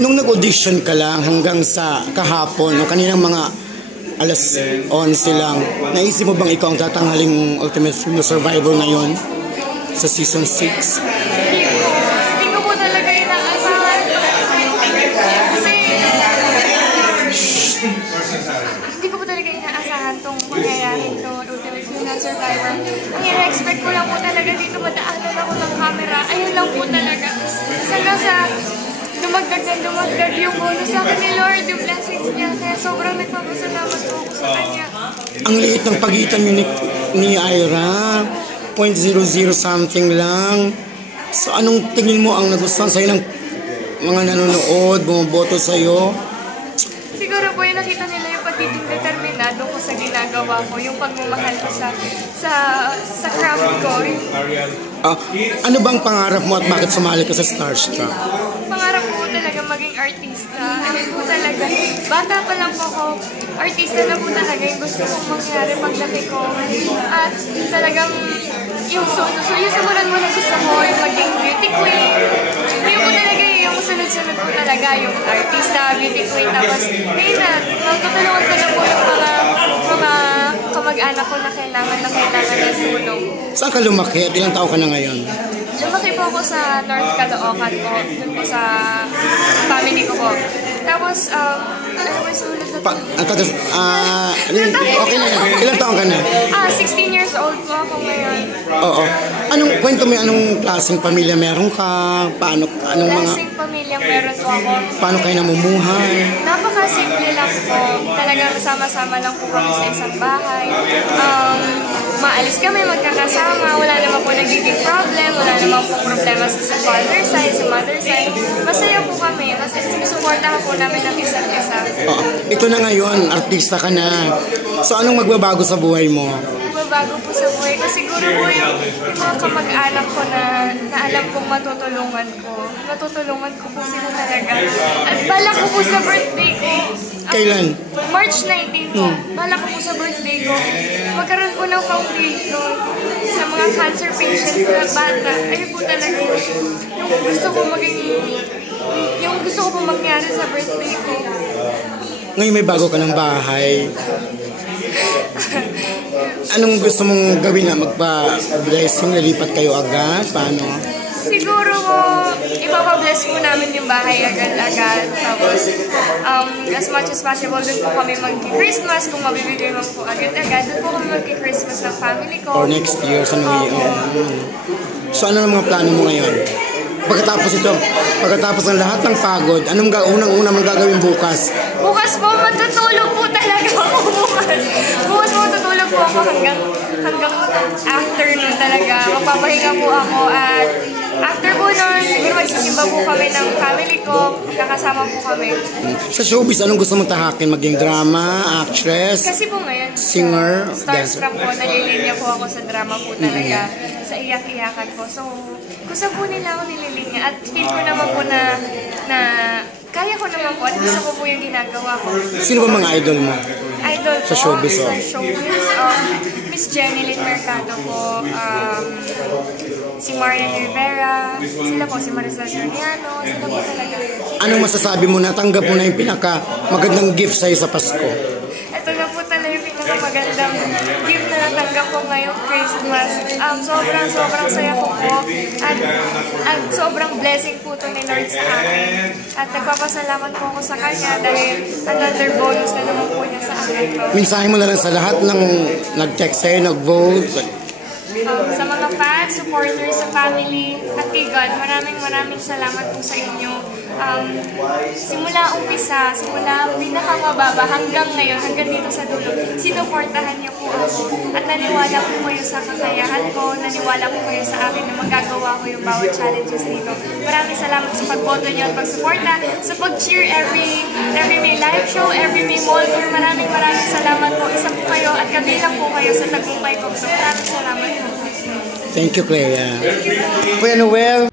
Nung nag-audition ka lang hanggang sa kahapon o kaninang mga alas 11 lang, naisip mo bang ikaw ang tatanghaling Ultimate Filipino Survivor ngayon sa season 6? Hindi ko po talaga inaasahan. Kasi hindi ko po talaga inaasahan itong mangyayari itong Ultimate Filipino Survivor. Ang ina-expect ko lang po talaga dito, madaanan ako ng camera. Ayun lang po talaga. Hanggang sa dumagdag yung bonus sa akin ni Lord, yung blessings niya. Kaya sobrang nagpapasalamat po ako sa kanya. Ang liit ng pagitan nyo ni Ira. 0.00 something lang. So anong tingin mo ang nagustuhan sa'yo ng mga nanonood, bumoboto sa'yo? Siguro po yung nakita nila yung pagiging determinado ko sa ginagawa ko, yung pagmamahal ko sa craft ko. Ano bang pangarap mo at bakit sumali ka sa Starstruck? Pangarap ko talaga maging artista. Ano po talaga, bata pa lang po ako, artista na po talaga yung gusto kong mangyari paglaki ko. At talagang yung sumunod mo na gusto ko, yung maging beauty queen. Yun po talaga yung sunod-sunod ko talaga, yung artista, beauty queen. Tapos ngayon na, magtutulungan ko na po yung mga kamag-anak ko na kailangan ng tulong. Saan ka lumaki at ilang taon ka na ngayon? Lumaki po ako sa North Caloocan po, dun po sa family ko po. Tapos, ano ba yung sulit na okay na yan. Ilang taon ka na? 16 years old po ako ngayon. Oo. Kwento mo anong klaseng pamilya meron ka? Anong mga... Klaseng pamilya meron po ako. Paano kayo namumuhay? Napakasimple lang po. Talagang sama-sama lang po kami sa isang bahay. Maalis kami magkakasama. Wala naman po nagiging problem. Wala naman po problema sa father side, sa mother side. Masaya po kami. Mas sinusuportahan po namin ng isa't isa. Ito na ngayon, artista ka na. So anong magbabago sa buhay mo? Magbabago po sa buhay ko. Siguro po yung mga kamag-anak ko na alam kong matutulungan ko. Matutulungan ko po sila talaga. At bala ko po sa birthday ko. Kailan? March 19 po. Bala ko po sa birthday ko. Magkaroon po ng foundation sa mga cancer patients na bata. Ayun po talaga yung gusto ko maging... Yung gusto ko po mangyari sa birthday ko. Ngayon may bago ka ng bahay. Anong gusto mong gawin na magpa-blessing? Lilipat kayo agad? Paano? Siguro po, ipapabless po namin yung bahay agad-agad. Tapos, as much as possible, dun po kami mag-Christmas. Kung mabibigay mo po agad-agad, dun po kami mag-Christmas ng family ko. Or next year, sa New Year. So, ano ang mga plano mo ngayon? Pagkatapos ng lahat ng pagod, anong unang-una mong gagawin bukas? Bukas po, matutulog po talaga ako bukas. Bukas po, matutulog po ako hanggang afternoon talaga. Magpapahinga po ako at after po nun, siguro magsisimba po kami ng family ko, magkakasama po kami. Sa showbiz, anong gusto mong tahakin? Maging drama, actress? Kasi po ngayon, singer, Starstruck po, nalilinya po ako sa drama po talaga, sa iyak-iyakan po. So, gusto po nila ako nililinya at feel ko naman po na kaya ko naman po at gusto ko po yung ginagawa ko. Sino ba mga idol mo? Idol po, sa showbiz, sa showbiz, Miss Jenny Lynn Mercado po, si Marian Rivera, sila po, si Maricel Soriano, sila po talaga. Anong masasabi mo, natanggap mo na yung magandang gift sa'yo sa Pasko? Ito na po talaga yung pinakamagandang gift na natanggap ko ngayong Christmas. Sobrang saya ko po at sobrang blessing po ito ni Lord sa akin. At nagpapasalamat po ako sa Kanya dahil another bonus na naman po niya sa akin. Mensahe mo na lang sa lahat ng nag-text sa'yo, nag-vote. Sa mga fans, supporters, sa family, at kay God, maraming salamat po sa inyo. Simula umpisa, simula pinakamababa hanggang ngayon, hanggang dito sa dulo, sinuportahan niyo po ako. At naniwala po kayo sa kakayahan ko, naniwala po kayo sa akin na magagawa ko yung bawat challenges dito. Maraming salamat sa pagboto niyo at pagsuporta, sa pag-cheer every May live show, every May mall tour. Maraming salamat po. Isa po kayo at kabilang po kayo sa tagumpay ko. So maraming salamat po. Thank you, Clea. Thank you po. Kuya Noel.